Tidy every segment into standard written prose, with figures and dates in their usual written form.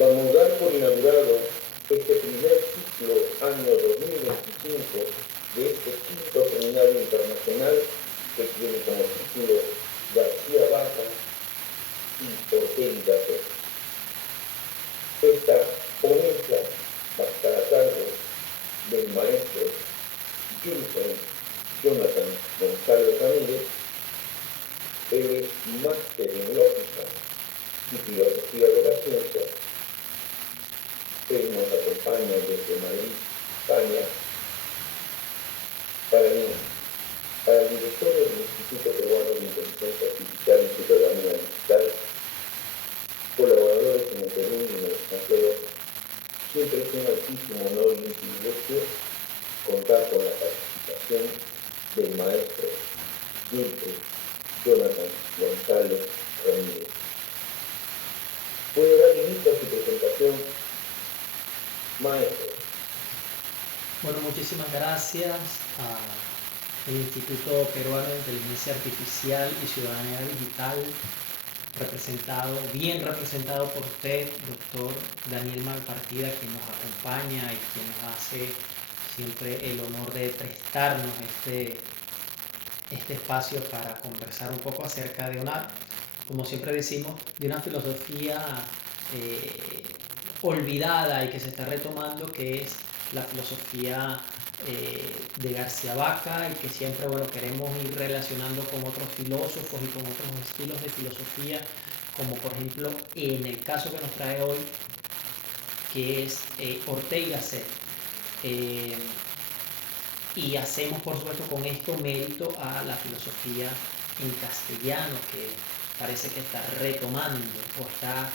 vamos a dar por inaugurado este primer ciclo año 2025 de este quinto seminario internacional que tiene como título García Vaca y Ortega y Gasset. Esta ponencia va a estar a cargo del maestro Jonathan González Ramírez. Él es máster en lógica y filosofía de la ciencia. Él nos acompaña desde Madrid, España, para el directorio del Instituto Peruano de Inteligencia Artificial y Ciudadanía Digital, colaboradores en el Perú y en el extranjero. Siempre es un altísimo honor y un privilegio contar con la participación del maestro Jonathan González Ramírez. ¿Puede dar inicio a su presentación, maestro? Bueno, muchísimas gracias al Instituto Peruano de Inteligencia Artificial y Ciudadanía Digital, bien representado por usted, doctor Daniel Malpartida, que nos acompaña y que nos hace siempre el honor de prestarnos este espacio para conversar un poco acerca de como siempre decimos, de una filosofía olvidada y que se está retomando, que es la filosofía de García Vaca, y que siempre queremos ir relacionando con otros filósofos y con otros estilos de filosofía, como por ejemplo en el caso que nos trae hoy, que es Ortega y Gasset. Y hacemos por supuesto con esto mérito a la filosofía en castellano, que parece que está retomando o está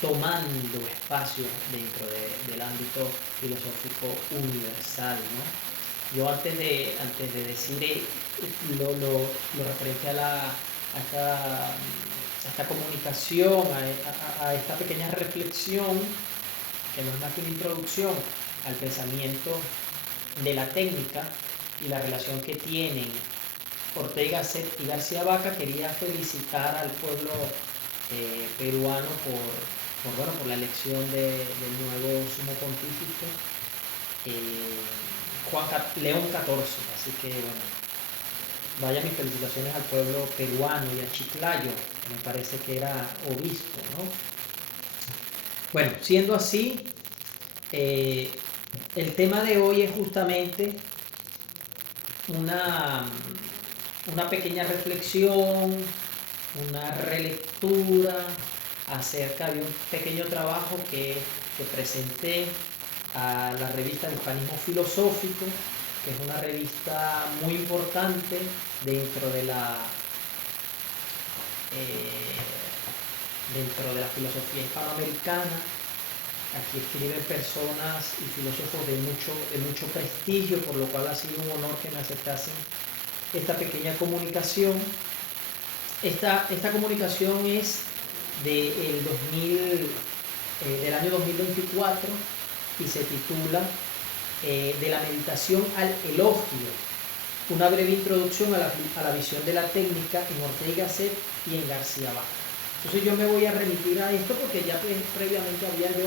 tomando espacio dentro del ámbito filosófico universal, ¿no? Yo antes de decir lo referente a esta comunicación, a esta pequeña reflexión, que no es más que una introducción al pensamiento de la técnica y la relación que tienen Ortega y Gasset y García Vaca, quería felicitar al pueblo peruano por la elección del nuevo sumo pontífice, León XIV. Así que vaya mis felicitaciones al pueblo peruano y a Chiclayo, que me parece que era obispo, ¿no? Bueno, siendo así, el tema de hoy es justamente una pequeña reflexión, una relectura acerca de un pequeño trabajo que presenté a la revista Hispanismo Filosófico, que es una revista muy importante dentro de la filosofía hispanoamericana. Aquí escriben personas y filósofos de mucho prestigio, por lo cual ha sido un honor que me aceptasen esta pequeña comunicación. Esta comunicación es del año 2024 y se titula De la meditación al elogio, una breve introducción a la visión de la técnica en Ortega y Gasset y en García Vaca. Entonces yo me voy a remitir a esto porque ya previamente había yo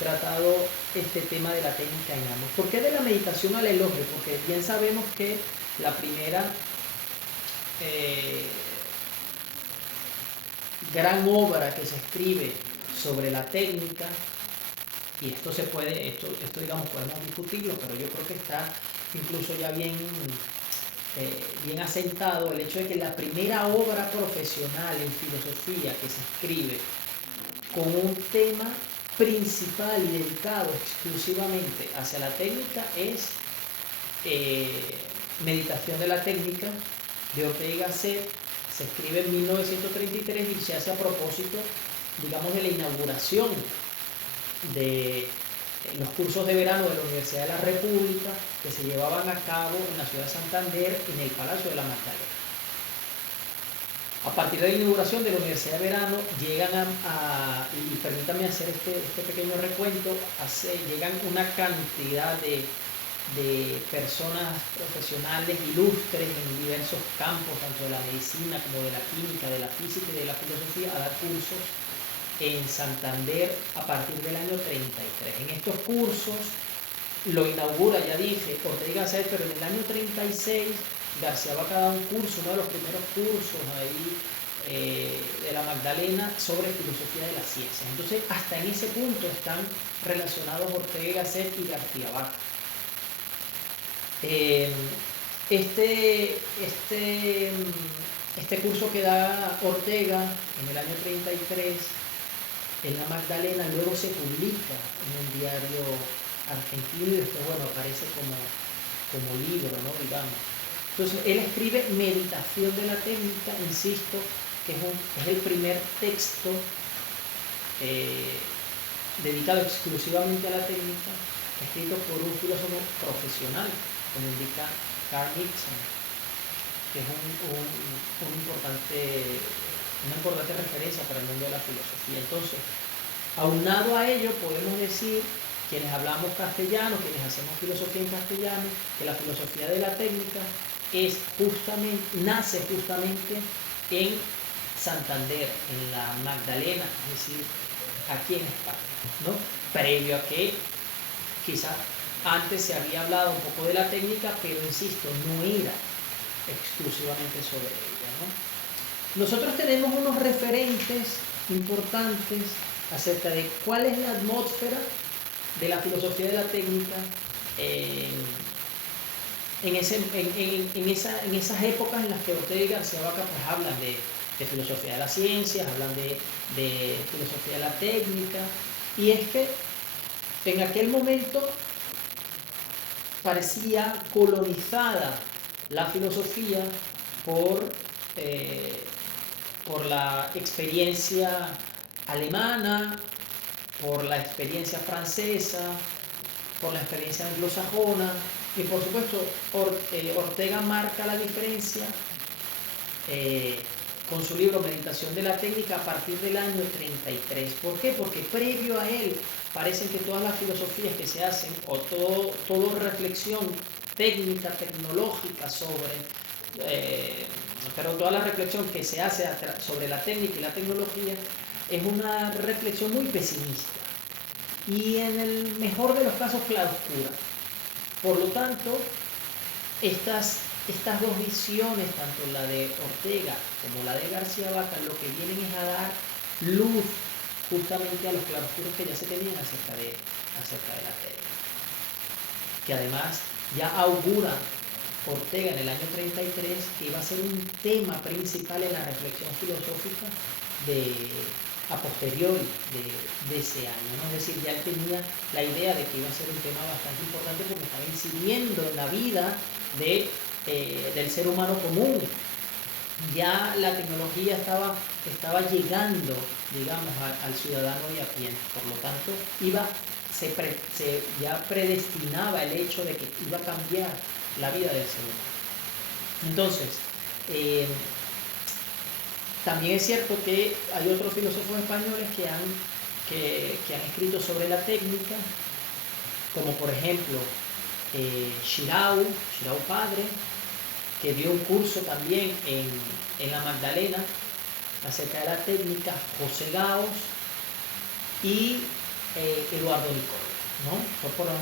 tratado este tema de la técnica en ambos. ¿Por qué de la meditación al elogio? Porque bien sabemos que la primera gran obra que se escribe sobre la técnica, y esto digamos podemos discutirlo, pero yo creo que está incluso ya bien asentado el hecho de que la primera obra profesional en filosofía que se escribe con un tema principal y dedicado exclusivamente hacia la técnica es Meditación de la técnica, de Ortega y Gasset. Se escribe en 1933 y se hace a propósito, digamos, de la inauguración de los cursos de verano de la Universidad de la República, que se llevaban a cabo en la ciudad de Santander, en el Palacio de la Magdalena. A partir de la inauguración de la Universidad de Verano, llegan y permítanme hacer este pequeño recuento, llegan una cantidad de personas profesionales ilustres en diversos campos, tanto de la medicina como de la química, de la física y de la filosofía, a dar cursos en Santander a partir del año 33. En estos cursos lo inaugura, ya dije, Ortega y Gasset, pero en el año 36 García Vaca da un curso, uno de los primeros cursos ahí de la Magdalena sobre filosofía de la ciencia. Entonces, hasta en ese punto están relacionados Ortega y Gasset y García Vaca. Este curso que da Ortega en el año 33 en la Magdalena luego se publica en un diario argentino y después, bueno, aparece como libro, ¿no? Digamos. Entonces, él escribe Meditación de la técnica, insisto, que es el primer texto dedicado exclusivamente a la técnica, escrito por un filósofo profesional, como indica Carl Nixon, que es una importante referencia para el mundo de la filosofía. Entonces, aunado a ello, podemos decir, quienes hablamos castellano, quienes hacemos filosofía en castellano, que la filosofía de la técnica nace justamente en Santander, en la Magdalena, es decir, aquí en España, ¿no? Previo a que quizás antes se había hablado un poco de la técnica, pero insisto, no era exclusivamente sobre ella, ¿no? Nosotros tenemos unos referentes importantes acerca de cuál es la atmósfera de la filosofía de la técnica en esas épocas en las que Ortega y García Vaca pues hablan de filosofía de las ciencias, hablan de filosofía de la técnica, y es que en aquel momento parecía colonizada la filosofía por la experiencia alemana, por la experiencia francesa, por la experiencia anglosajona, y por supuesto Ortega marca la diferencia con su libro Meditación de la técnica a partir del año 33. ¿Por qué? Porque previo a él parecen que todas las filosofías que se hacen, o toda reflexión técnica, tecnológica toda la reflexión que se hace sobre la técnica y la tecnología es una reflexión muy pesimista y en el mejor de los casos claroscura. Por lo tanto, estas dos visiones, tanto la de Ortega como la de García Vaca, lo que vienen es a dar luz justamente a los claroscuros que ya se tenían acerca de la técnica. Que además ya augura Ortega en el año 33 que iba a ser un tema principal en la reflexión filosófica a posteriori de ese año, ¿no? Es decir, ya él tenía la idea de que iba a ser un tema bastante importante porque estaba incidiendo en la vida del ser humano común. Ya la tecnología estaba llegando, digamos, al ciudadano de a pie. Por lo tanto, ya predestinaba el hecho de que iba a cambiar la vida del ser humano. Entonces, también es cierto que hay otros filósofos españoles que han escrito sobre la técnica, como por ejemplo Xirau padre, que dio un curso también en la Magdalena acerca de la técnica, José Gaos y Eduardo Nicol, ¿no? Son por lo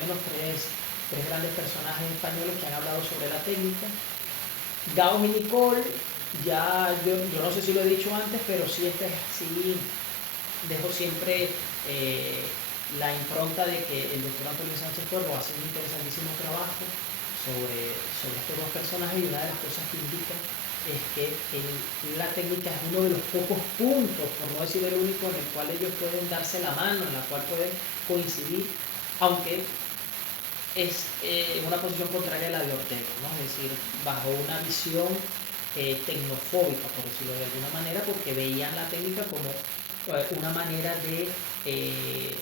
menos tres grandes personajes españoles que han hablado sobre la técnica. Gaos y Nicol, ya yo no sé si lo he dicho antes, pero sí dejo siempre la impronta de que el doctor Antonio Sánchez Cuervo hace un interesantísimo trabajo sobre estos dos personajes, y una de las cosas que indica es que la técnica es uno de los pocos puntos, por no decir el único, en el cual ellos pueden darse la mano, en la cual pueden coincidir, aunque es una posición contraria a la de Ortega, ¿no? Es decir, bajo una visión tecnofóbica, por decirlo de alguna manera, porque veían la técnica como una manera en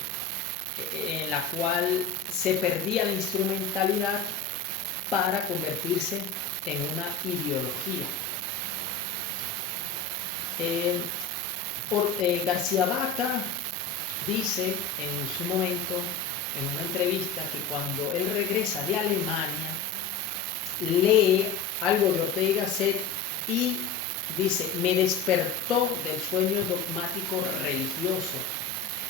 la cual se perdía la instrumentalidad para convertirse en una ideología. García Vaca dice en su momento, en una entrevista, que cuando él regresa de Alemania, lee algo de Ortega y Gasset y dice, me despertó del sueño dogmático religioso.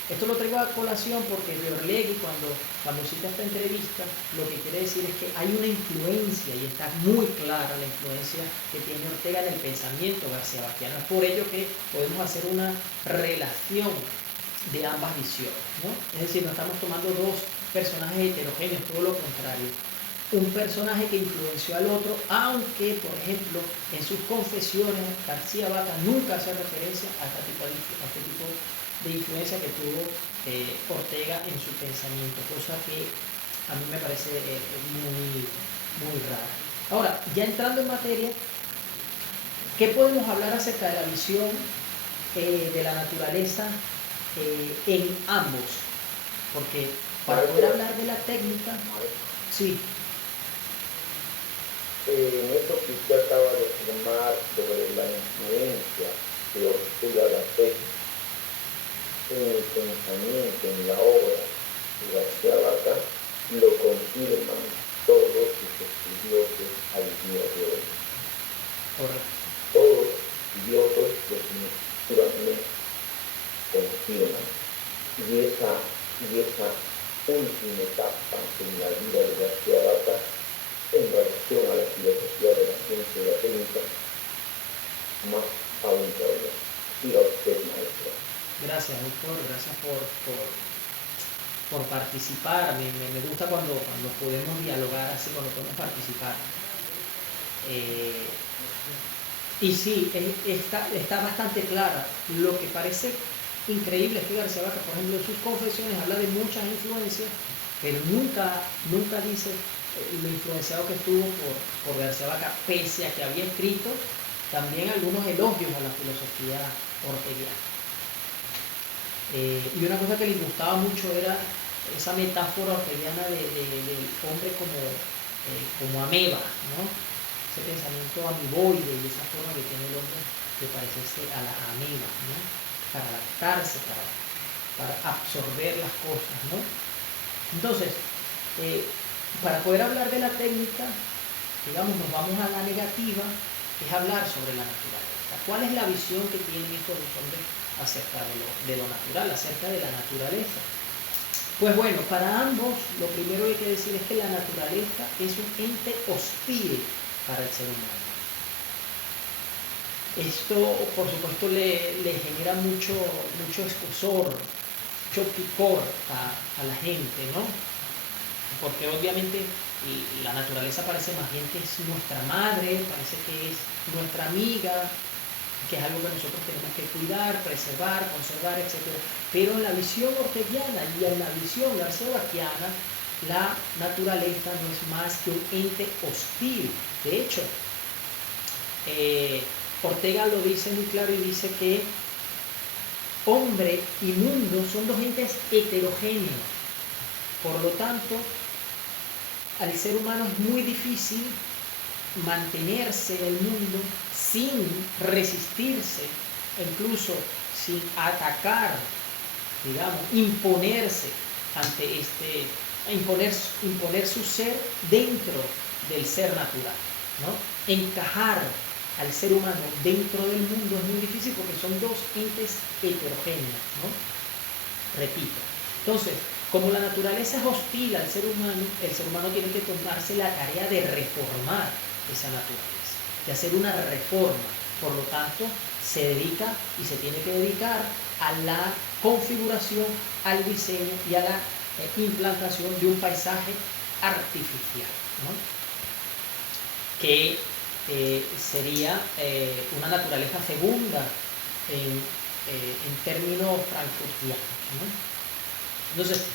Esto lo traigo a colación porque Reorlegui, cuando cita esta entrevista, lo que quiere decir es que hay una influencia, y está muy clara la influencia que tiene Ortega en el pensamiento garciabaquiano. Es por ello que podemos hacer una relación de ambas visiones, ¿no? Es decir, no estamos tomando dos personajes heterogéneos, todo lo contrario. Un personaje que influenció al otro, aunque, por ejemplo, en sus confesiones, García Vaca nunca hace referencia a este tipo de influencia que tuvo Ortega en su pensamiento, cosa que a mí me parece muy rara. Ahora, ya entrando en materia, ¿qué podemos hablar acerca de la visión de la naturaleza en ambos? Porque para poder hablar de la técnica, sí. En eso que usted acaba de afirmar sobre la influencia de Ortega Gasset en el pensamiento, en la obra de García Vaca, lo confirman todos sus estudiosos al día de hoy. Correcto. Todos los estudiosos definitivamente confirman. Y esa última etapa en la vida de García Vaca, en relación a la filosofía de la ciencia y la técnica, más aún todavía. Siga usted, maestro. Gracias, doctor. Gracias por participar. Me gusta cuando podemos dialogar así, cuando podemos participar. Y sí, está bastante clara. Lo que parece increíble es que García Vaca, por ejemplo, en sus confesiones habla de muchas influencias, pero nunca dice lo influenciado que estuvo por García Vaca, pese a que había escrito también algunos elogios a la filosofía orteguiana. Y una cosa que le gustaba mucho era esa metáfora orteguiana del hombre como ameba, ¿no? Ese pensamiento amiboide y esa forma que tiene el hombre de parecerse a la ameba, ¿no? Para adaptarse, para absorber las cosas, ¿no? Entonces, para poder hablar de la técnica, digamos, nos vamos a la negativa, es hablar sobre la naturaleza. ¿Cuál es la visión que tienen estos dos hombres acerca de lo natural, acerca de la naturaleza? Pues bueno, para ambos lo primero que hay que decir es que la naturaleza es un ente hostil para el ser humano. Esto, por supuesto, le genera mucho escozor, mucho picor a la gente, ¿no? Porque obviamente la naturaleza parece más bien que es nuestra madre, parece que es nuestra amiga, que es algo que nosotros tenemos que cuidar, preservar, conservar, etc. Pero en la visión orteguiana y en la visión garciabaquiana, la naturaleza no es más que un ente hostil. De hecho, Ortega lo dice muy claro y dice que hombre y mundo son dos entes heterogéneos. Por lo tanto, al ser humano es muy difícil mantenerse en el mundo sin resistirse, incluso sin atacar, digamos, imponerse ante imponer su ser dentro del ser natural, ¿no? Encajar al ser humano dentro del mundo es muy difícil porque son dos entes heterogéneos, ¿no? Repito. Entonces, como la naturaleza es hostil al ser humano, el ser humano tiene que tomarse la tarea de reformar esa naturaleza, de hacer una reforma. Por lo tanto, se dedica y se tiene que dedicar a la configuración, al diseño y a la implantación de un paisaje artificial, ¿no? Que sería una naturaleza segunda en términos frankfurtianos, ¿no? Entonces,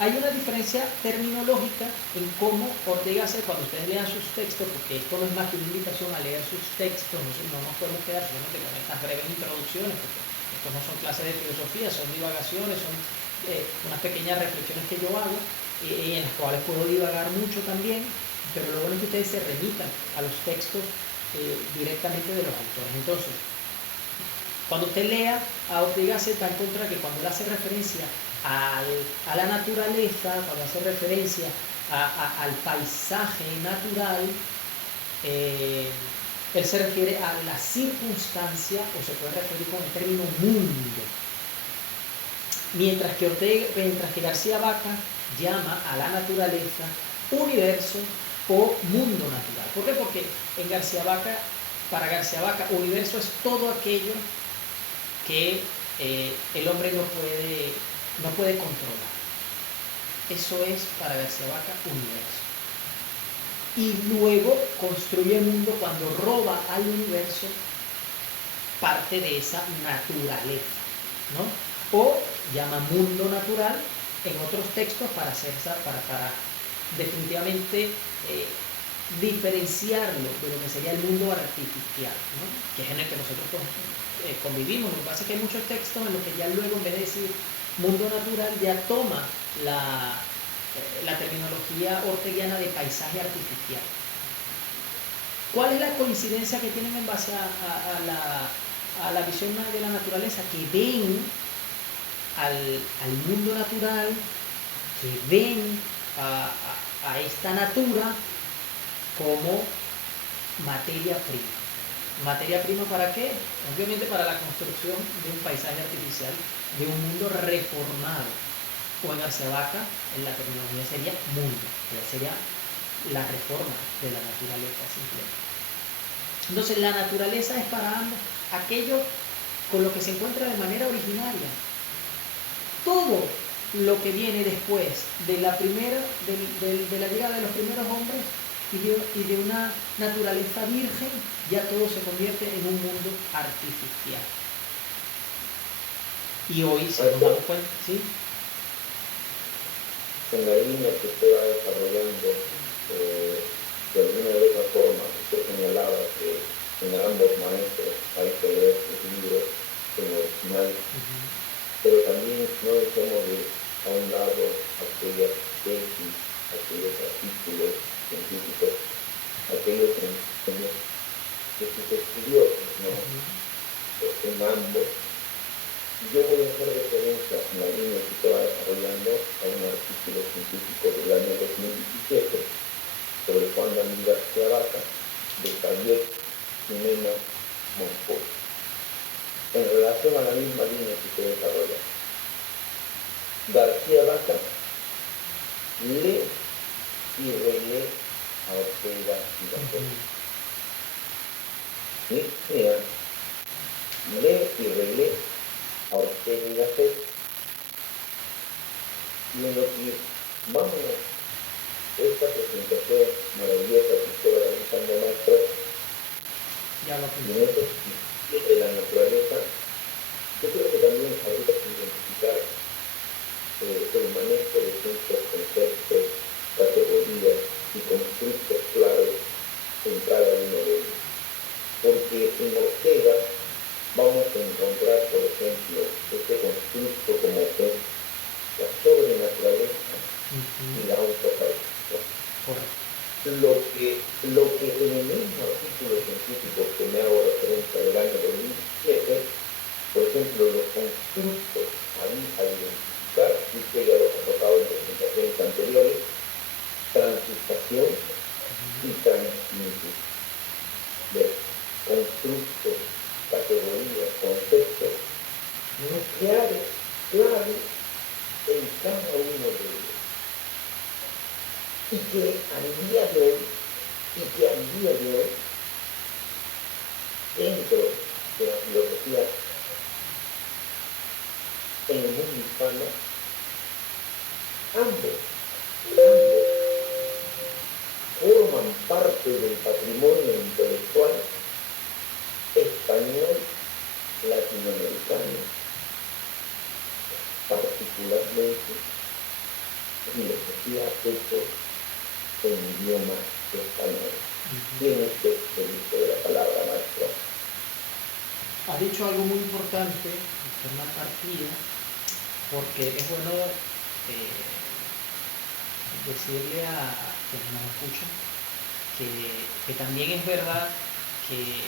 hay una diferencia terminológica en cómo Ortega hace cuando ustedes lean sus textos, porque esto no es más que una invitación a leer sus textos, no nos podemos quedar solamente con estas breves introducciones, porque estos no son clases de filosofía, son divagaciones, son unas pequeñas reflexiones que yo hago, en las cuales puedo divagar mucho también, pero lo bueno es que ustedes se remitan a los textos directamente de los autores. Entonces, cuando usted lea a Ortega se da en contra que cuando él hace referencia a la naturaleza, cuando hace referencia al paisaje natural, Él se refiere a la circunstancia, o se puede referir con el término mundo. Mientras que García Vaca llama a la naturaleza universo o mundo natural. ¿Por qué? Porque para García Vaca, universo es todo aquello que el hombre no puede controlar. Eso es para García Vaca universo. Y luego construye el mundo cuando roba al universo parte de esa naturaleza, ¿no? O llama mundo natural en otros textos para definitivamente diferenciarlo de lo que sería el mundo artificial, ¿no? Que es en el que nosotros convivimos. Lo que pasa es que hay muchos textos en los que ya luego, en vez de decir mundo natural, ya toma la terminología orteguiana de paisaje artificial. ¿Cuál es la coincidencia que tienen en base a la visión de la naturaleza? Que ven al mundo natural, que ven a esta natura como materia prima. ¿Materia prima para qué? Obviamente para la construcción de un paisaje artificial, de un mundo reformado. O en García Vaca, en la terminología sería mundo, ya sería la reforma de la naturaleza simplemente. Entonces la naturaleza es para ambos aquello con lo que se encuentra de manera originaria. Todo lo que viene después de la llegada de los primeros hombres y de una naturaleza virgen, ya todo se convierte en un mundo artificial. Y hoy, si nos damos cuenta, ¿sí? En la línea que usted va desarrollando, de alguna u otra forma, usted señalaba que en ambos maestros hay que leer sus libros en original, pero también no dejemos de a un lado aquellas tesis, aquellos artículos científicos, aquellos ensayos de sus estudiosos, ¿no? En ambos. Yo voy a hacer referencia en la línea que se va desarrollando a un artículo científico del año 2017 sobre Juan Daniel García Vaca de Javier Jimena Monfort, en relación a la misma línea que se desarrolla. García Vaca lee y relee a Ortega y Gasset. Nietzsche lee y relee a Ortega y Gasset. Y en lo que vamos a esta presentación maravillosa que estoy realizando, maestro, Ya lo y en estos principios de la naturaleza, yo creo que también habría que identificar el manejo de ciertos conceptos, categorías y constructos claros en cada uno de ellos. Porque en Ortega vamos a encontrar, por ejemplo, este constructo como es la sobrenaturaleza y la autoparticipación. Lo que en el mismo artículo científico que me hago referencia del año 2017, por ejemplo, los constructos ahí a identificar, y que ya los he tocado en presentaciones anteriores, transistación y transmisión. Constructos, categorías, conceptos nucleares, claves en cada uno de ellos. Y que al día de hoy, dentro de la filosofía en el mundo hispano, ambos forman parte del patrimonio intelectual español, latinoamericano, particularmente filosofía hecho en idioma español. Tiene usted el uso de la palabra, maestro. Has dicho algo muy importante, Fernán Partida, porque es bueno decirle a quienes nos escuchan que también es verdad que,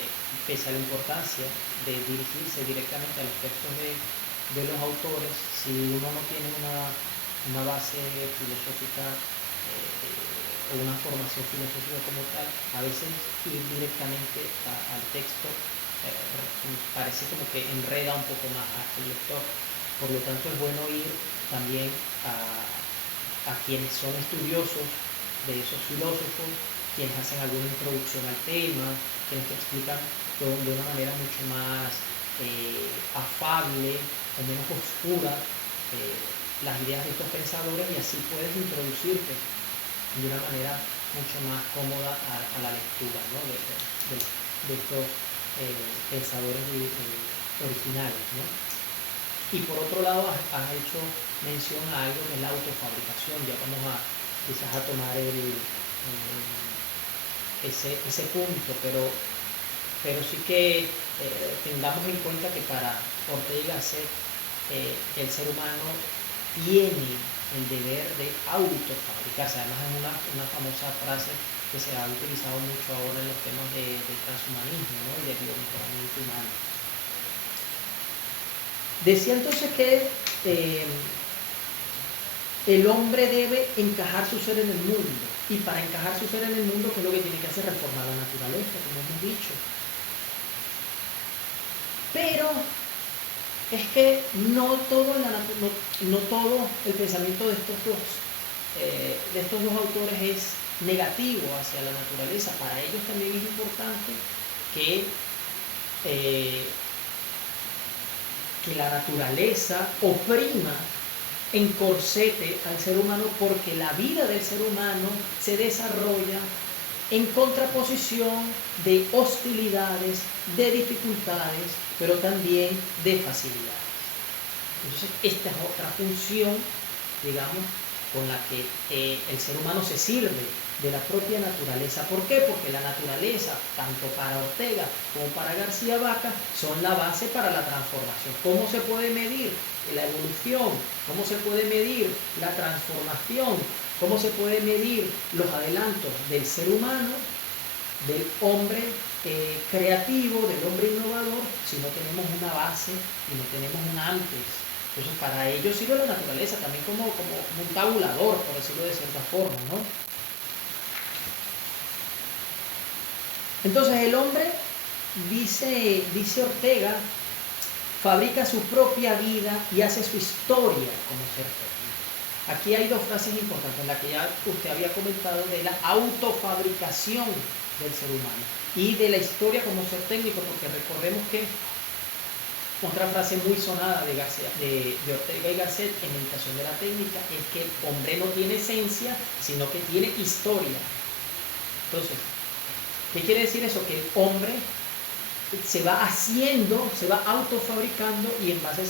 pese a la importancia de dirigirse directamente a los textos de los autores, si uno no tiene una base filosófica o una formación filosófica como tal, a veces ir directamente al texto parece como que enreda un poco más al lector. Por lo tanto, es bueno ir también a quienes son estudiosos de esos filósofos, quienes hacen alguna introducción al tema, quienes te explican de una manera mucho más afable o menos oscura las ideas de estos pensadores, y así puedes introducirte de una manera mucho más cómoda a la lectura, ¿no? de estos pensadores originales, ¿no? Y por otro lado has hecho mención a algo que es la autofabricación. Ya vamos quizás a tomar ese punto, pero sí que tengamos en cuenta que para Ortega y Gasset el ser humano tiene el deber de autofabricarse. Además es una famosa frase que se ha utilizado mucho ahora en los temas de transhumanismo, ¿no? Y de biomejoramiento humano. Decía entonces que el hombre debe encajar su ser en el mundo, y para encajar su ser en el mundo, ¿qué es lo que tiene que hacer? Reformar la naturaleza, como hemos dicho. Pero es que no todo el pensamiento de estos dos autores es negativo hacia la naturaleza. Para ellos también es importante que la naturaleza oprima, encorsete al ser humano, porque la vida del ser humano se desarrolla en contraposición de hostilidades, de dificultades, pero también de facilidades. Entonces, esta es otra función, digamos, con la que el ser humano se sirve de la propia naturaleza. ¿Por qué? Porque la naturaleza, tanto para Ortega como para García Vaca, son la base para la transformación. ¿Cómo se puede medir la evolución? ¿Cómo se puede medir la transformación? ¿Cómo se puede medir los adelantos del ser humano, del hombre creativo, del hombre innovador, si no tenemos una base y no tenemos un antes? Entonces, para ello sirve la naturaleza también como un tabulador, por decirlo de cierta forma, ¿no? Entonces, el hombre, dice Ortega, fabrica su propia vida y hace su historia como ser técnico. Aquí hay dos frases importantes, la que ya usted había comentado, de la autofabricación del ser humano y de la historia como ser técnico, porque recordemos que otra frase muy sonada de Ortega y Gasset en Meditación de la Técnica es que el hombre no tiene esencia, sino que tiene historia. Entonces, ¿qué quiere decir eso? Que el hombre se va haciendo, se va autofabricando, y en base a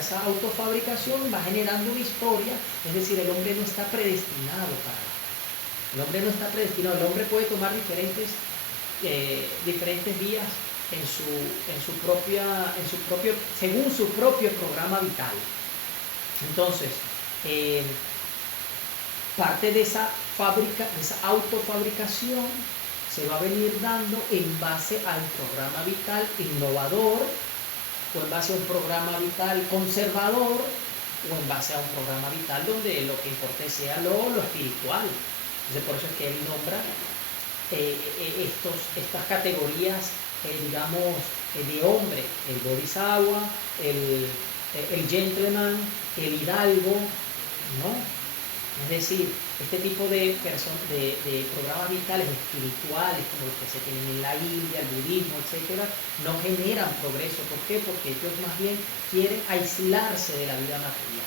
esa autofabricación va generando una historia. Es decir, el hombre no está predestinado para nada. El hombre no está predestinado. El hombre puede tomar diferentes vías según su propio programa vital. Entonces, parte de esa autofabricación se va a venir dando en base al programa vital innovador, o en base a un programa vital conservador, o en base a un programa vital donde lo que importe sea lo espiritual. Entonces, por eso es que él nombra estas categorías, digamos, de hombre: el bodhisattva, el gentleman, el hidalgo, ¿no? Es decir, este tipo de programas vitales espirituales, como los que se tienen en la India, el budismo, etc., no generan progreso. ¿Por qué? Porque ellos más bien quieren aislarse de la vida material.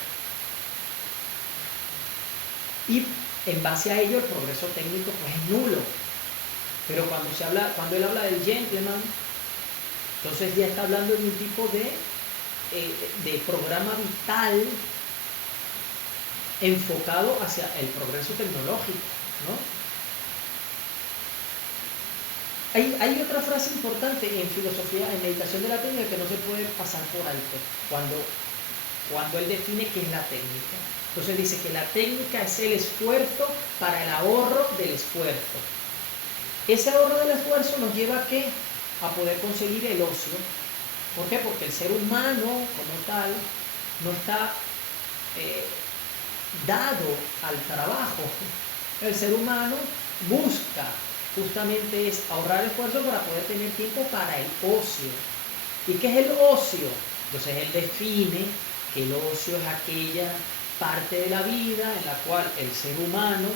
Y en base a ello el progreso técnico pues es nulo. Pero cuando él habla del gentleman, entonces ya está hablando de un tipo de programa vital enfocado hacia el progreso tecnológico, ¿no? Hay otra frase importante en filosofía, en Meditación de la Técnica, que no se puede pasar por alto cuando él define qué es la técnica. Entonces dice que la técnica es el esfuerzo para el ahorro del esfuerzo. Ese ahorro del esfuerzo nos lleva ¿a qué? A poder conseguir el ocio. ¿Por qué? Porque el ser humano como tal no está dado al trabajo. El ser humano busca justamente es ahorrar esfuerzo para poder tener tiempo para el ocio. ¿Y qué es el ocio? Entonces él define que el ocio es aquella parte de la vida en la cual el ser humano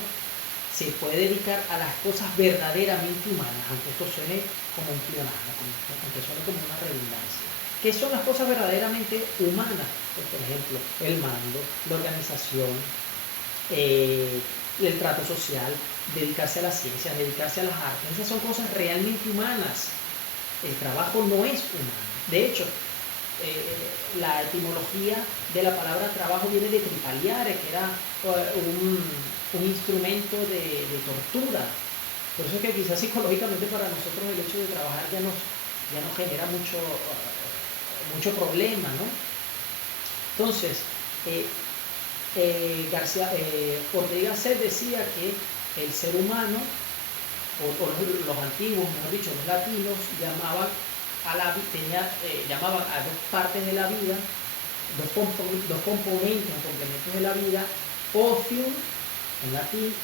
se puede dedicar a las cosas verdaderamente humanas, aunque esto suene como un pleonasmo, aunque suene como una redundancia. ¿Qué son las cosas verdaderamente humanas? Pues, por ejemplo, el mando, la organización, el trato social, dedicarse a la ciencia, dedicarse a las artes. Esas son cosas realmente humanas. El trabajo no es humano. De hecho, la etimología de la palabra trabajo viene de tripaliare, que era un instrumento de tortura. Por eso es que quizás psicológicamente para nosotros el hecho de trabajar ya nos genera mucho problema, ¿no? Entonces, Ortega Gasset decía que el ser humano, o los antiguos, mejor dicho, los latinos, llamaban a dos partes de la vida, dos componentes o complementos de la vida: otium, en latín,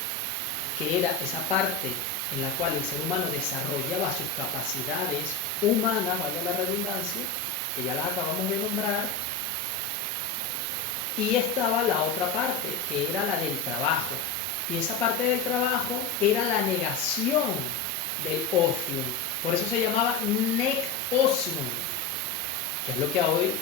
que era esa parte en la cual el ser humano desarrollaba sus capacidades humanas, vaya la redundancia, que ya las acabamos de nombrar, y estaba la otra parte, que era la del trabajo. Y esa parte del trabajo era la negación del ocio. Por eso se llamaba nec ocium, que es lo que hoy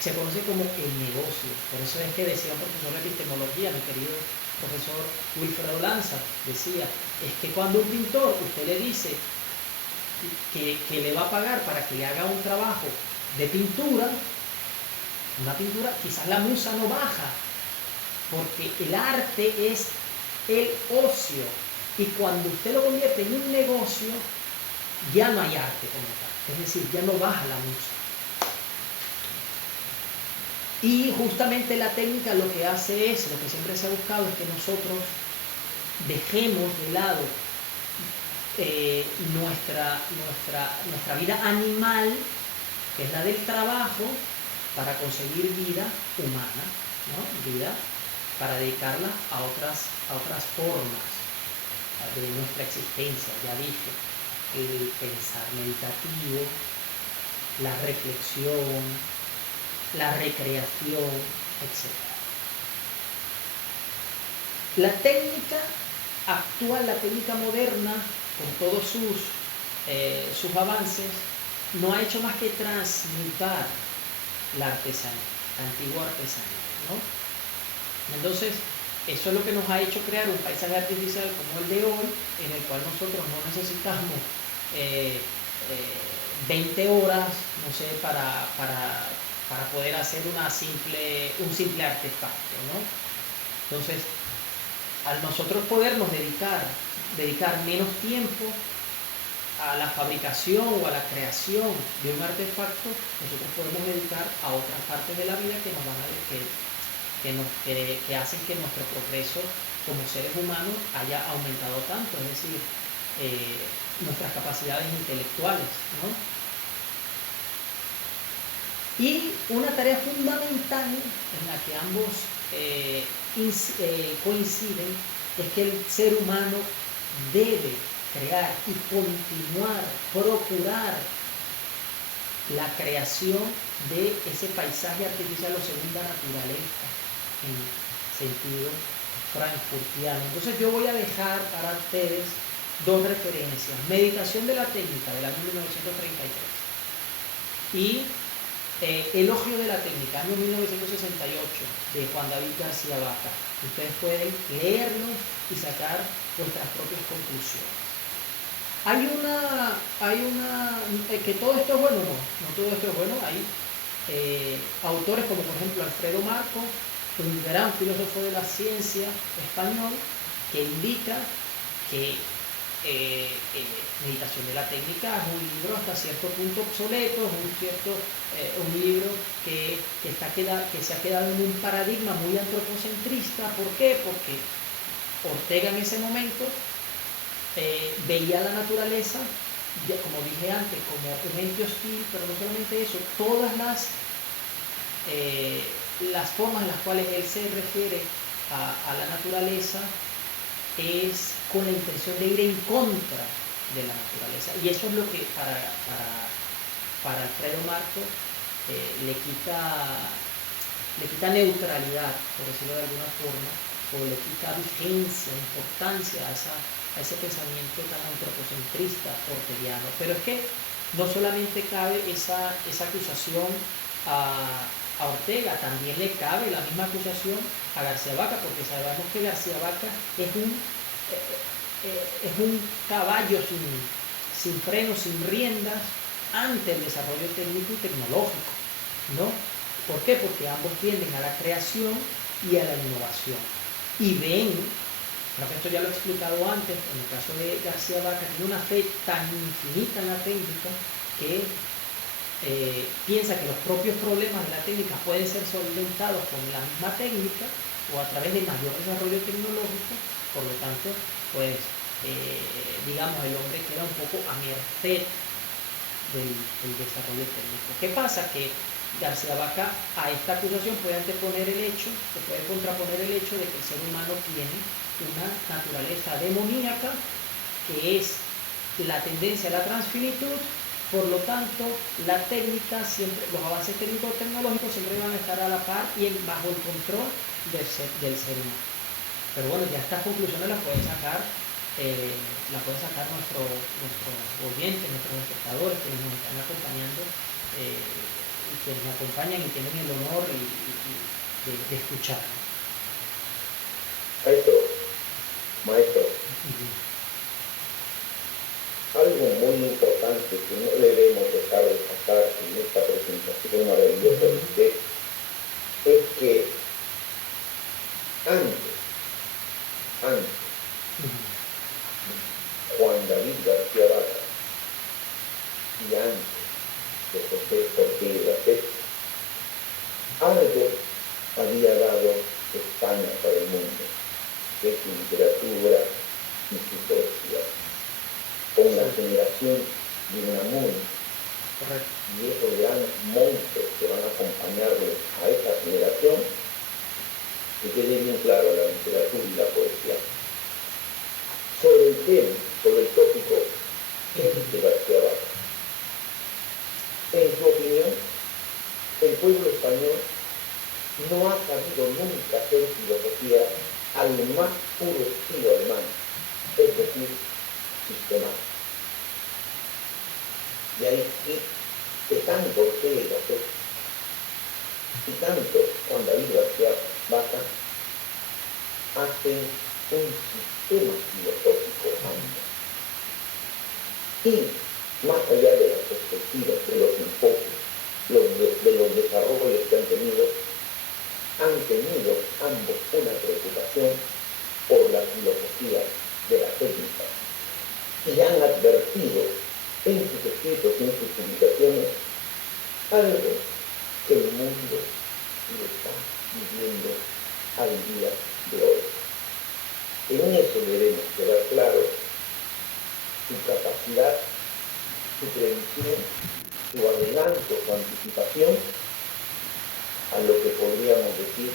se conoce como el negocio. Por eso es que decía un profesor de epistemología, mi querido profesor Wilfredo Lanza, decía, es que cuando un pintor, usted le dice que le va a pagar para que le haga un trabajo de pintura, una pintura, quizás la musa no baja, porque el arte es el ocio, y cuando usted lo convierte en un negocio, ya no hay arte como tal, es decir, ya no baja la musa. Y justamente la técnica lo que hace es, lo que siempre se ha buscado es que nosotros dejemos de lado nuestra vida animal, que es la del trabajo, para conseguir vida humana, ¿no? Vida para dedicarla a otras formas de nuestra existencia. Ya dije, el pensar meditativo, la reflexión, la recreación, etc. La técnica actual, la técnica moderna, con todos sus avances, no ha hecho más que transmutar la artesanía, la antigua artesanía, ¿no? Entonces, eso es lo que nos ha hecho crear un paisaje artificial como el de hoy, en el cual nosotros no necesitamos 20 horas, no sé, para poder hacer un simple artefacto, ¿no? Entonces, al nosotros podernos dedicar menos tiempo a la fabricación o a la creación de un artefacto, nosotros podemos dedicar a otras partes de la vida que nos van a que hacen que nuestro progreso como seres humanos haya aumentado tanto, es decir, nuestras capacidades intelectuales, ¿no? Y una tarea fundamental en la que ambos coinciden es que el ser humano debe crear y procurar la creación de ese paisaje artificial o segunda naturaleza en sentido frankfurtiano. Entonces yo voy a dejar para ustedes dos referencias: Meditación de la técnica, del año 1933, y Elogio de la técnica, año 1968, de Juan David García Vaca. Ustedes pueden leerlos y sacar vuestras propias conclusiones. Hay que todo esto es bueno, no todo esto es bueno. Hay autores como por ejemplo Alfredo Marco, un gran filósofo de la ciencia español, que indica que Meditación de la técnica es un libro hasta cierto punto obsoleto, es un libro que se ha quedado en un paradigma muy antropocentrista. ¿Por qué? Porque Ortega en ese momento veía la naturaleza, como dije antes, como un ente hostil, pero no solamente eso, todas las formas en las cuales él se refiere a la naturaleza es con la intención de ir en contra de la naturaleza. Y eso es lo que para Alfredo Marco le quita neutralidad, por decirlo de alguna forma, o le quita vigencia, importancia a ese pensamiento tan antropocentrista porteriano. Pero es que no solamente cabe esa acusación a Ortega, también le cabe la misma acusación a García Vaca, porque sabemos que García Vaca es un caballo sin freno, sin riendas, ante el desarrollo técnico y tecnológico, ¿no? ¿Por qué? Porque ambos tienden a la creación y a la innovación. Y ven, creo que esto ya lo he explicado antes, en el caso de García Vaca, tiene una fe tan infinita en la técnica que piensa que los propios problemas de la técnica pueden ser solventados con la misma técnica o a través de mayor desarrollo tecnológico. Por lo tanto, pues, digamos, el hombre queda un poco a merced del desarrollo técnico. ¿Qué pasa? Que García Vaca a esta acusación puede anteponer el hecho, se puede contraponer el hecho de que el ser humano tiene una naturaleza demoníaca, que es la tendencia a la transfinitud. Por lo tanto, la técnica siempre, los avances técnicos tecnológicos siempre van a estar a la par y bajo el control del ser humano. Pero bueno, ya estas conclusiones las pueden sacar nuestros oyentes, nuestros espectadores, quienes nos están acompañando y quienes me acompañan y tienen el honor de escuchar. Maestro, algo muy importante que no debemos dejar de pasar en esta presentación maravillosa de usted es que antes, Juan David García Vaca y antes de José Ortega Gasset, algo había dado España para el mundo, que es su literatura y su poesía, con la generación de Unamuno y esos grandes monstruos que van a acompañarle a esa generación, que quede bien claro la literatura y la poesía. Sobre el tema, sobre el tópico, ¿qué dice García Vaca? En su opinión, el pueblo español no ha sabido nunca hacer filosofía al más puro estilo alemán, es decir, sistemático. De ahí que tanto Ortega Gasset y tanto Juan David García Vaca hacen un sistema filosófico amplio. Y más allá de las perspectivas, de los enfoques, de los desarrollos que han tenido ambos una preocupación por la filosofía de la técnica. Y han advertido en sus escritos y en sus publicaciones algo que el mundo lo está viviendo al día de hoy. En eso debemos quedar claros su capacidad, su previsión, su adelanto, su anticipación a lo que podríamos decir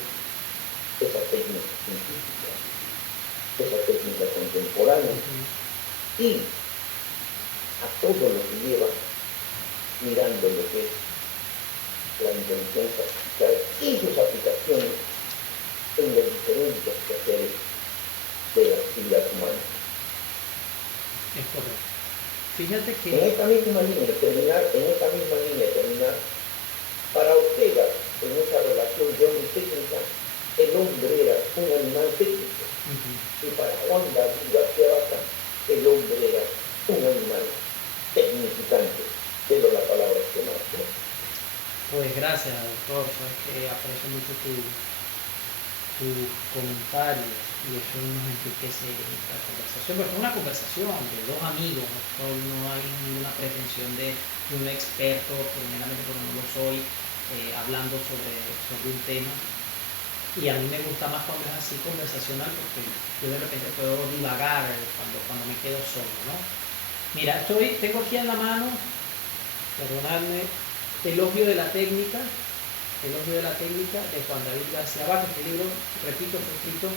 esa técnica científica, esa técnica contemporánea, y a todo lo que lleva mirando lo que es la inteligencia artificial y sus aplicaciones en los diferentes quehaceres de la actividad humana. Es correcto. Fíjate que En esta misma línea terminar, para Ortega, en esa relación de hombre y técnica, el hombre era un animal técnico. Y para Juan David García Vaca, el hombre era un animal tecnificante. Cedo la palabra a este maestro. Pues gracias, doctor. Sabes que aprecio mucho tus comentarios y eso nos enriquece esta conversación, porque es una conversación de dos amigos, no hay ninguna pretensión de un experto, primeramente porque no lo soy, hablando sobre un tema. Y a mí me gusta más cuando es así conversacional, porque yo de repente puedo divagar cuando me quedo solo, ¿no? Mira, tengo aquí en la mano, perdonadme, Elogio de la técnica, Elogio de la técnica de Juan David García Vaca. Este libro, repito, fue escrito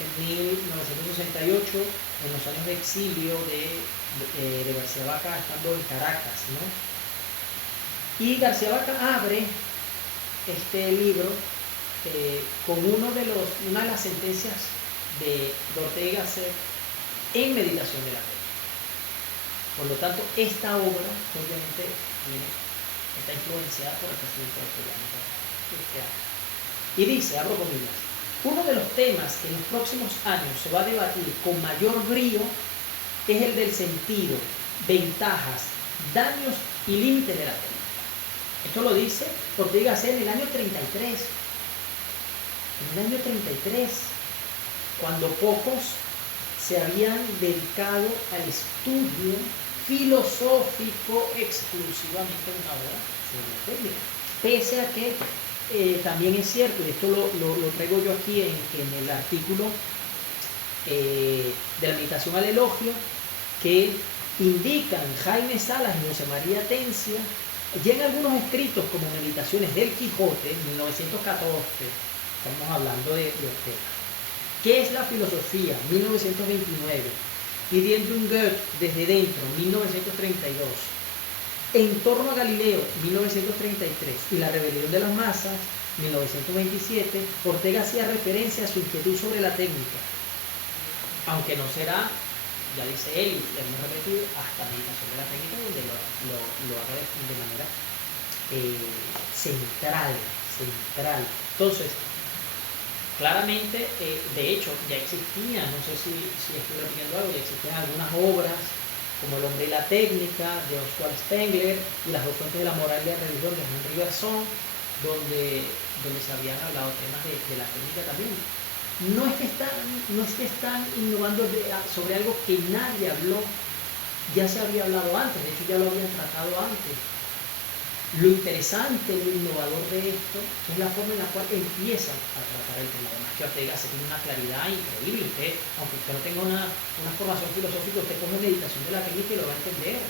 en 1968, en los años de exilio de García Vaca estando en Caracas, ¿no? Y García Vaca abre este libro con una de las sentencias de Ortega y Gasset en Meditación de la técnica. Por lo tanto, esta obra obviamente está influenciada por el pensamiento orteguiano. Y dice, abro comillas, uno de los temas que en los próximos años se va a debatir con mayor brío es el del sentido, ventajas, daños y límites de la técnica. Esto lo dice Ortega y Gasset en el año 33. En el año 33, cuando pocos se habían dedicado al estudio filosófico exclusivamente de una obra sobre la técnica. Pese a que también es cierto, y esto lo traigo yo aquí en el artículo de la meditación al elogio, que indican Jaime Salas y José María Tencia, ya en algunos escritos como Meditaciones del Quijote, 1914, estamos hablando de Ortega. ¿Qué es la filosofía? 1929. Pidiendo un Goethe desde dentro, 1932. En torno a Galileo, 1933. Y la rebelión de las masas, 1927. Ortega hacía referencia a su inquietud sobre la técnica. Aunque no será, ya dice él, y hemos repetido, hasta Meditación de la técnica, donde lo haga de manera central. Entonces, claramente, de hecho, ya existían, no sé si estoy repitiendo algo, ya existían algunas obras como El hombre y la técnica de Oswald Spengler y Las dos fuentes de la moral y la religión de Henri Bergson, donde se habían hablado temas de la técnica también. No es que están innovando sobre algo que nadie habló, ya se había hablado antes, de hecho ya lo habían tratado antes. Lo interesante, lo innovador de esto es la forma en la cual empiezan a tratar el tema. Además que Ortega se tiene una claridad increíble. Usted, aunque usted no tenga una formación filosófica, usted coge Meditación de la técnica y lo va a entender.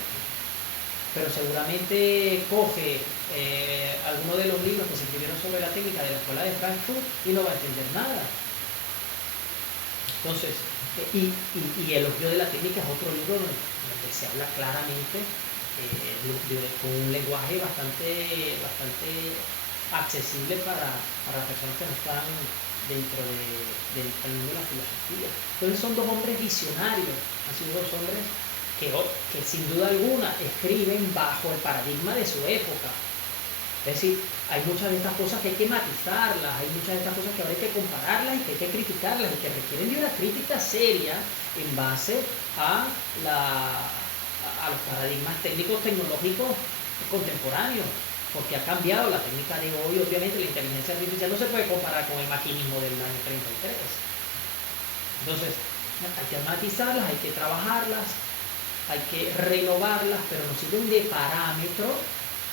Pero seguramente coge alguno de los libros que se escribieron sobre la técnica de la escuela de Frankfurt y no va a entender nada. Entonces, y Elogio de la técnica es otro libro donde se habla claramente con un lenguaje bastante accesible para las personas que no están dentro del mundo de la filosofía. Entonces son dos hombres visionarios, han sido dos hombres que sin duda alguna escriben bajo el paradigma de su época. Es decir, hay muchas de estas cosas que hay que matizarlas, hay muchas de estas cosas que ahora hay que compararlas y que hay que criticarlas y que requieren de una crítica seria en base a los paradigmas técnicos tecnológicos contemporáneos, porque ha cambiado la técnica de hoy. Obviamente la inteligencia artificial no se puede comparar con el maquinismo del año 33. Entonces hay que matizarlas, hay que trabajarlas, hay que renovarlas, pero nos sirven de parámetro,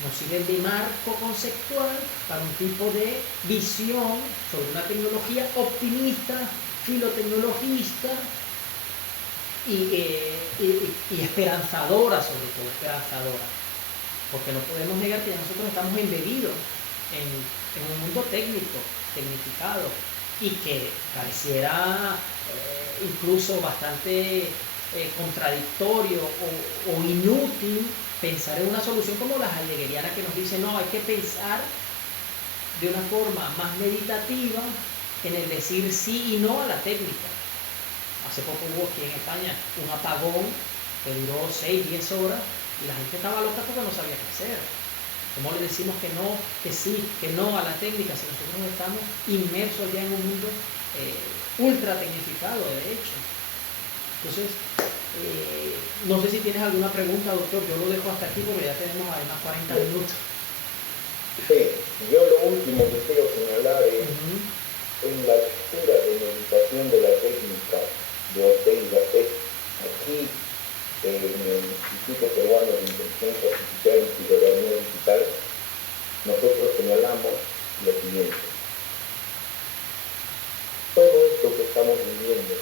nos sirven de marco conceptual para un tipo de visión sobre una tecnología optimista, filotecnologista y esperanzadora, sobre todo esperanzadora, porque no podemos negar que nosotros estamos embebidos en un mundo técnico, tecnificado, y que pareciera incluso bastante contradictorio o inútil pensar en una solución como la heideggeriana, que nos dice no, hay que pensar de una forma más meditativa en el decir sí y no a la técnica. Hace poco hubo aquí en España un apagón que duró 6-10 horas y la gente estaba loca porque no sabía qué hacer. ¿Cómo le decimos que no, que sí, que no a la técnica si nosotros estamos inmersos ya en un mundo ultra tecnificado, de hecho? Entonces, no sé si tienes alguna pregunta, doctor. Yo lo dejo hasta aquí porque ya tenemos además 40 minutos. Sí, yo lo último que quiero señalar es en la lectura de Meditación de la técnica de Ortega y Gasset, aquí en el Instituto Peruano de Inteligencia Artificial y Ciudadanía Digital, nosotros señalamos lo siguiente. Todo esto que estamos viviendo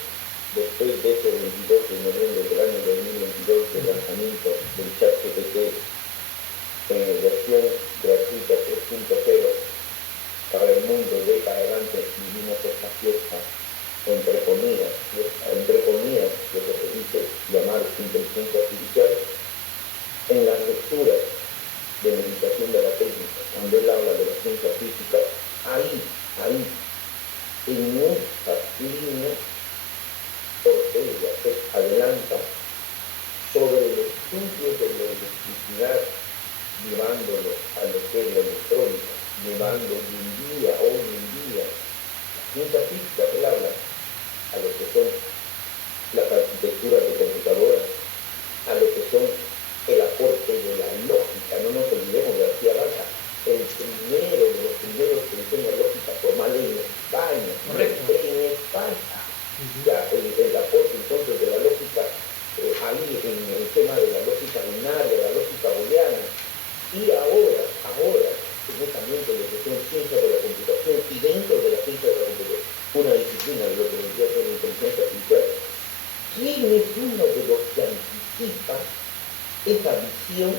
después de ese 22 de noviembre del año 2022 del lanzamiento del ChatGPT en versión gratuita 3.0, mundo de para adelante vivimos esta fiesta entre comillas, que se dice llamar inteligencia artificial, en las lecturas de meditación de la técnica, cuando él habla de la ciencia física, ahí, en esta línea, Ortega se adelanta sobre el estudio de la electricidad, llevándolo a lo que es la electrónica, llevando hoy en día, la ciencia física que él habla, a lo que son las arquitecturas de computadoras, a lo que son el aporte de la lógica. No nos olvidemos de García Vaca, el primero de los primeros que enseña lógica formal en España. Correcto. En España. Ya, el aporte entonces de la lógica, ahí en el tema de la lógica binaria, la lógica booleana, y ahora, precisamente lo que son ciencias de la computación, y dentro de la ciencia de la computación, una disciplina de lo que vendría a ser la inteligencia artificial. ¿Quién es uno de los que anticipa esa visión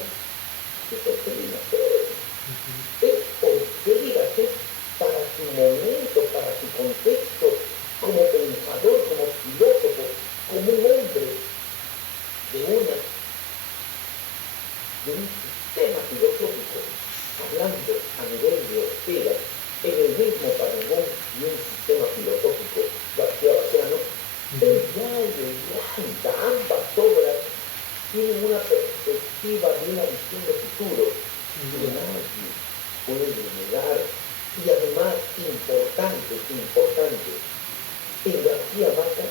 que Ortega es Ortega para su momento, para su contexto, como pensador, como filósofo, como un hombre de un sistema filosófico, hablando a nivel de Ortega, en el mismo parangón de un sistema filosófico garciabasiano, él ya adelanta ambas obras, tienen una perspectiva de una visión de futuro que nadie puede negar. Y además, importante, en García Vaca,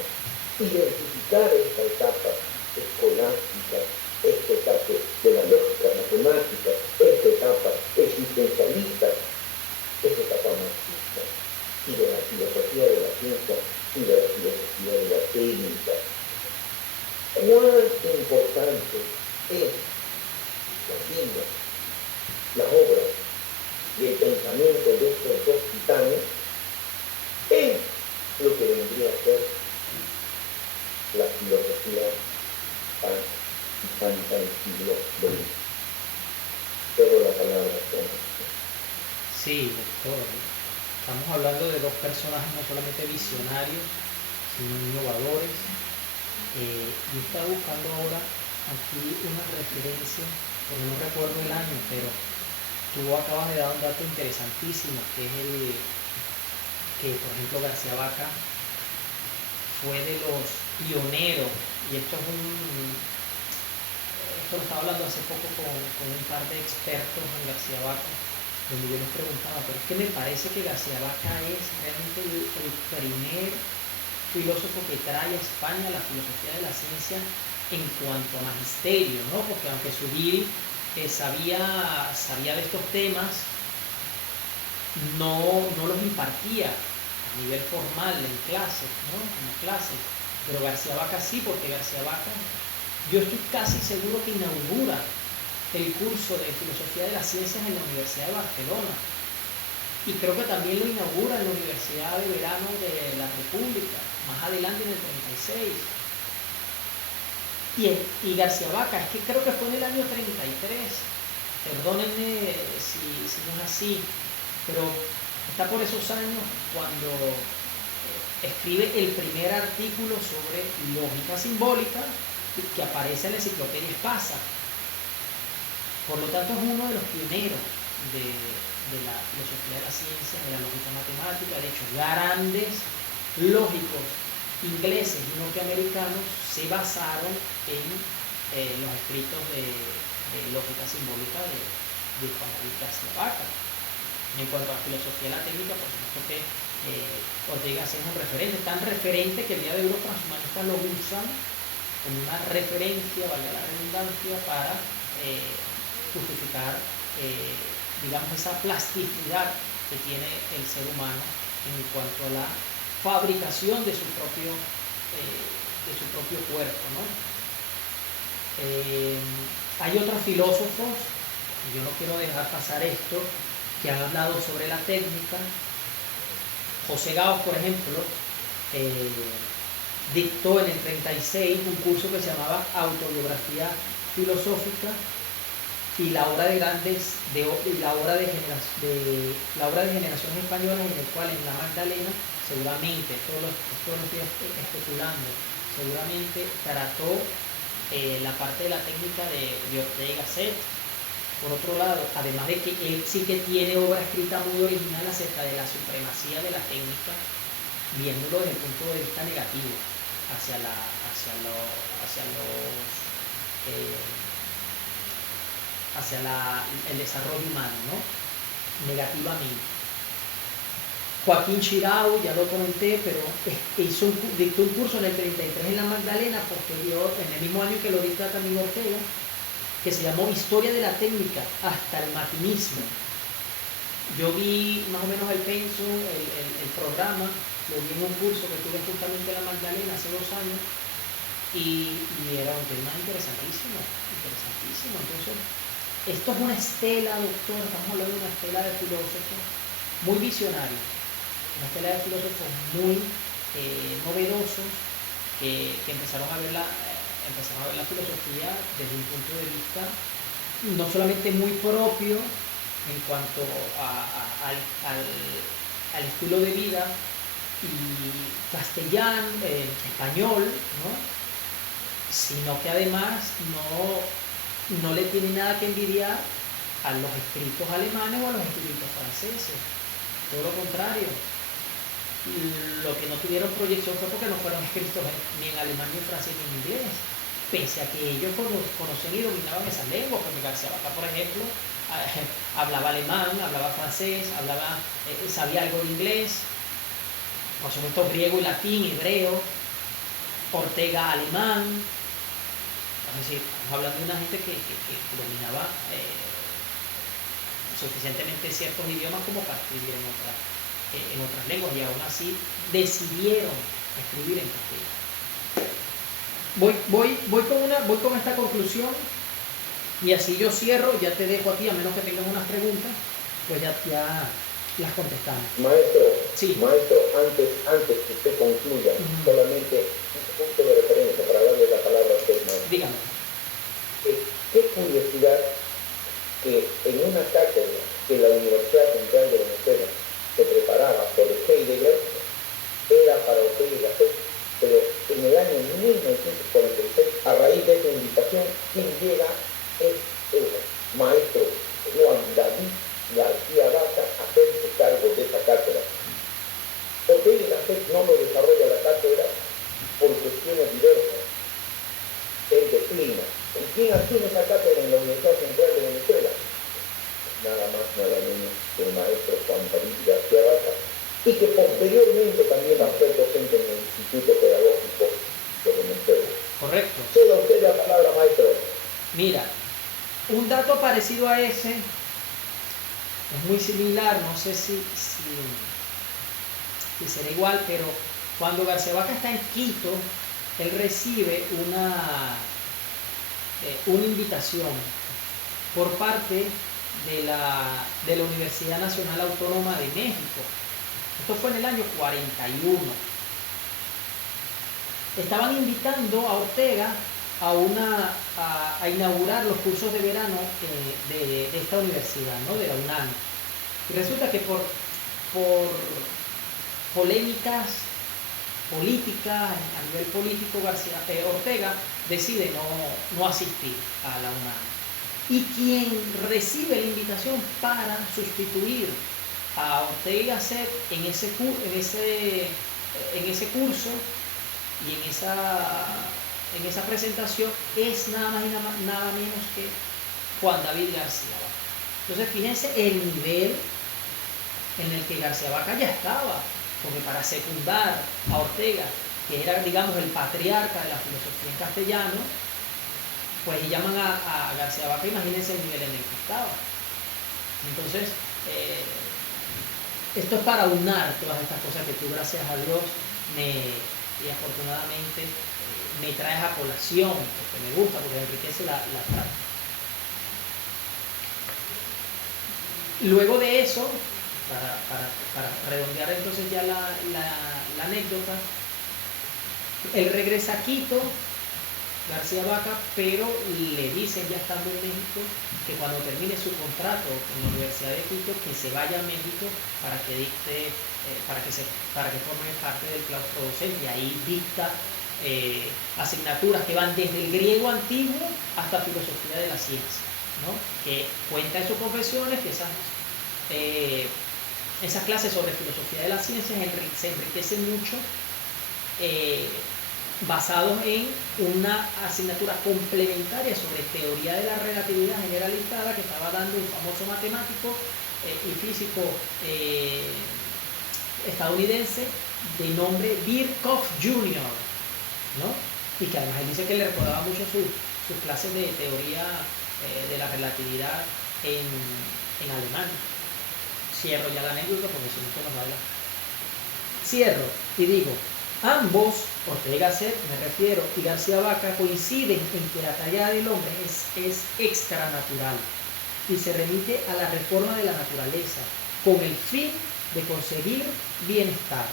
identificar esta etapa escolástica, esta etapa de la lógica matemática, esta etapa existencialista, esta etapa marxista, y de la filosofía de la ciencia y de la filosofía de la técnica. Cuán importante es la vida, la obra y el pensamiento de estos dos titanes en lo que vendría a ser la filosofía hispánica del siglo XX. Cedo la palabra a Tomás. Sí, doctor. Estamos hablando de dos personajes no solamente visionarios, sino innovadores. Yo estaba buscando ahora aquí una referencia, porque no recuerdo el año, pero tú acabas de dar un dato interesantísimo, que es que, por ejemplo, García Vaca fue de los pioneros, y esto lo estaba hablando hace poco con un par de expertos en García Vaca, donde yo les preguntaba, pero es que me parece que García Vaca es realmente el primer filósofo que trae a España la filosofía de la ciencia en cuanto a magisterio, ¿no? Porque aunque Zubiri sabía de estos temas, no los impartía a nivel formal en clases, ¿no? En clases. Pero García Vaca sí, porque García Vaca, yo estoy casi seguro que inaugura el curso de Filosofía de las Ciencias en la Universidad de Barcelona. Y creo que también lo inaugura en la Universidad de Verano de la República, más adelante en el 36. Y García Vaca, es que creo que fue en el año 33, perdónenme si no es así, pero está por esos años cuando escribe el primer artículo sobre lógica simbólica que aparece en la enciclopedia Espasa. Por lo tanto, es uno de los pioneros de la filosofía de la ciencia, de la lógica matemática. De hecho, grandes lógicos ingleses y norteamericanos se basaron en los escritos de lógica simbólica de Juan David García Vaca. En cuanto a la filosofía de la técnica, por supuesto que Ortega es un referente, tan referente que el día de hoy los transhumanistas lo usan como una referencia, valga la redundancia, para justificar, digamos, esa plasticidad que tiene el ser humano en cuanto a la fabricación de su propio cuerpo, ¿no? Hay otros filósofos, yo no quiero dejar pasar esto, que han hablado sobre la técnica. José Gaos, por ejemplo, dictó en el 36 un curso que se llamaba Autobiografía Filosófica, y la obra de grandes y la obra de generaciones españolas, en el cual en la Magdalena seguramente, esto lo estoy especulando, seguramente trató la parte de la técnica de Ortega y Gasset. Por otro lado, además de que él sí que tiene obra escrita muy original acerca de la supremacía de la técnica, viéndolo desde el punto de vista negativo hacia el desarrollo humano, ¿no? Negativamente. Joaquín Chirau, ya lo comenté, pero dictó un curso en el 33 en la Magdalena, posterior, en el mismo año que lo dicta también Ortega, que se llamó Historia de la Técnica hasta el maquinismo. Yo vi más o menos el pensum, el programa, lo vi en un curso que tuve justamente en la Magdalena hace 2 años, y era un tema interesantísimo. Entonces, esto es una estela, doctor, estamos hablando de una estela de filósofos muy visionarios, una estela de filósofos muy novedosos que empezaron a ver la filosofía desde un punto de vista no solamente muy propio en cuanto al estilo de vida y castellano, español, ¿no? Sino que además no le tiene nada que envidiar a los escritos alemanes o a los escritos franceses. Todo lo contrario. Lo que no tuvieron proyección fue porque no fueron escritos ni en alemán, ni en francés, ni en inglés. Pese a que ellos conocían y dominaban esas lenguas, porque García Vaca, por ejemplo, hablaba alemán, hablaba francés, sabía algo de inglés, por supuesto griego y latín, hebreo. Ortega alemán. Es decir, estamos hablando de una gente que dominaba suficientemente ciertos idiomas como para escribir en otras lenguas, y aún así decidieron escribir en castellano. Voy con esta conclusión, y así yo cierro. Ya te dejo a ti, a menos que tengas unas preguntas, pues ya las contestamos. Maestro, sí. Maestro, antes que usted concluya, solamente un punto de referencia para darle la palabra a usted, maestro. Dígame. Qué curiosidad que en una cátedra que la Universidad Central de Venezuela se preparaba sobre Heidegger, era para Ortega y Gasset, pero en el año 1946, a raíz de esa invitación, quien llega es el maestro Juan David García Vaca a hacerse cargo de esa cátedra. Ortega y Gasset no lo desarrolla la cátedra por cuestiones diversas. Él declina. ¿Y quién asume esa cátedra en la Universidad Central de Venezuela? Nada más, nada menos que el maestro Juan David García Vaca, y que posteriormente también va a ser docente en el Instituto Pedagógico de Venezuela. Correcto. Ceda usted la palabra, maestro. Mira, un dato parecido a ese, es muy similar, no sé si será igual, pero cuando García Vaca está en Quito, él recibe una invitación por parte de la Universidad Nacional Autónoma de México. Esto fue en el año 41. Estaban invitando a Ortega a inaugurar los cursos de verano de esta universidad, ¿no? De la UNAM. Y resulta que por polémicas políticas, a nivel político, Ortega decide no asistir a la UNAM. Y quien recibe la invitación para sustituir a Ortega y Gasset en ese curso y en esa presentación es nada más y nada menos que Juan David García Vaca. Entonces fíjense el nivel en el que García Vaca ya estaba, porque para secundar a Ortega, que era, digamos, el patriarca de la filosofía en castellano, pues llaman a García Vaca, imagínense el nivel en el que estaba. Entonces, esto es para unar todas estas cosas que tú, gracias a Dios, y afortunadamente me traes a colación, porque me gusta, porque enriquece la práctica. Luego de eso, para redondear entonces ya la anécdota, él regresa a Quito García Vaca, pero le dicen ya estando en México que cuando termine su contrato con la Universidad de Quito que se vaya a México para que dicte, para que forme parte del claustro docente, y ahí dicta asignaturas que van desde el griego antiguo hasta filosofía de la ciencia, ¿no? Que cuenta en sus confesiones que esas clases sobre filosofía de la ciencia se enriquecen mucho basados en una asignatura complementaria sobre teoría de la relatividad generalizada que estaba dando un famoso matemático y físico estadounidense de nombre Birkhoff Jr., ¿no? Y que además él dice que le recordaba mucho sus clases de teoría de la relatividad en Alemania. Cierro ya la anécdota porque si no se nos va a hablar. Cierro y digo, ambos, Ortega Set, me refiero, y García Vaca, coinciden en que la tarea del hombre es extranatural y se remite a la reforma de la naturaleza con el fin de conseguir bienestar.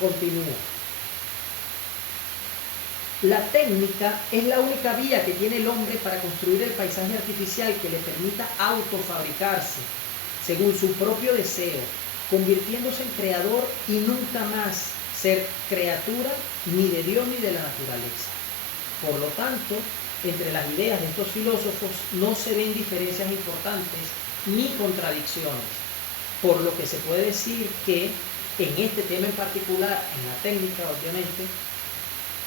Continúo. La técnica es la única vía que tiene el hombre para construir el paisaje artificial que le permita autofabricarse según su propio deseo, convirtiéndose en creador y nunca más ser criatura ni de Dios ni de la naturaleza. Por lo tanto, entre las ideas de estos filósofos no se ven diferencias importantes ni contradicciones, por lo que se puede decir que en este tema en particular, en la técnica obviamente,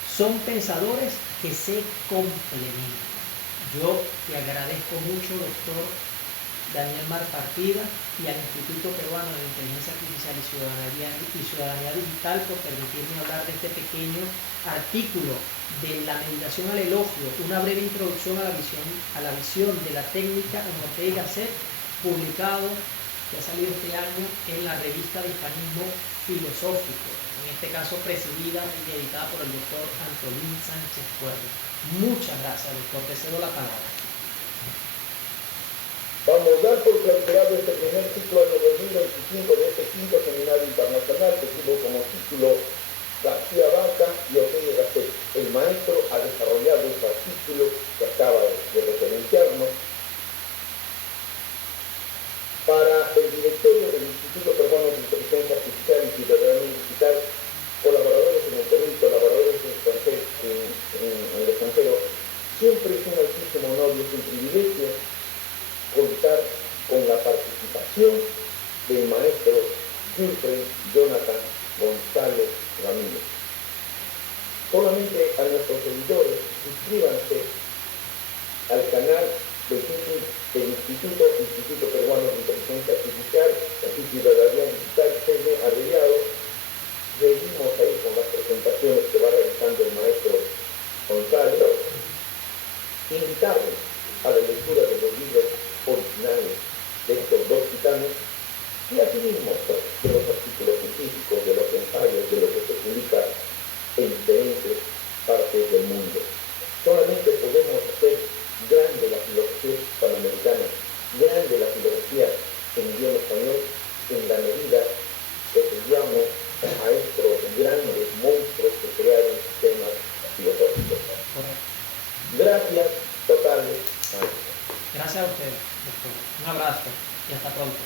son pensadores que se complementan. Yo te agradezco mucho, doctor Daniel Mar Partida, y al Instituto Peruano de Inteligencia Artificial y Ciudadanía Digital por permitirme hablar de este pequeño artículo de la meditación al elogio, una breve introducción a la visión de la técnica en Ortega y Gasset, publicado, que ha salido este año en la revista de Hispanismo Filosófico, en este caso presidida y editada por el doctor Antolín Sánchez Cuervo. Muchas gracias, doctor, te cedo la palabra. Vamos a dar por clausurado este primer ciclo año 2025 de este quinto seminario internacional que tuvo como título García Vaca y Ortega y Gasset. El maestro ha desarrollado este artículo que acaba de referenciarnos para el directorio del Instituto Peruano de Inteligencia Artificial y Ciudadanía Digital, colaboradores en el Perú y colaboradores en el extranjero. Siempre es un altísimo honor y es un privilegio contar con la participación del maestro Wilfred Jonathan González Ramírez. Solamente a nuestros seguidores, suscríbanse al canal del Instituto Peruano de Inteligencia Artificial y Ciudadanía Digital, CD abreviado. Seguimos ahí con las presentaciones que va realizando el maestro González. Invitarles a la lectura de los libros originales de estos dos titanes y asimismo de los artículos científicos, de los ensayos, de lo que se publica en diferentes partes del mundo. Solamente podemos hacer grande la filosofía hispanoamericana, grande la filosofía en idioma español, en la medida que seguíamos a estos grandes monstruos que crearon sistemas filosóficos. Gracias totales. Gracias a usted, doctor. Un abrazo y hasta pronto.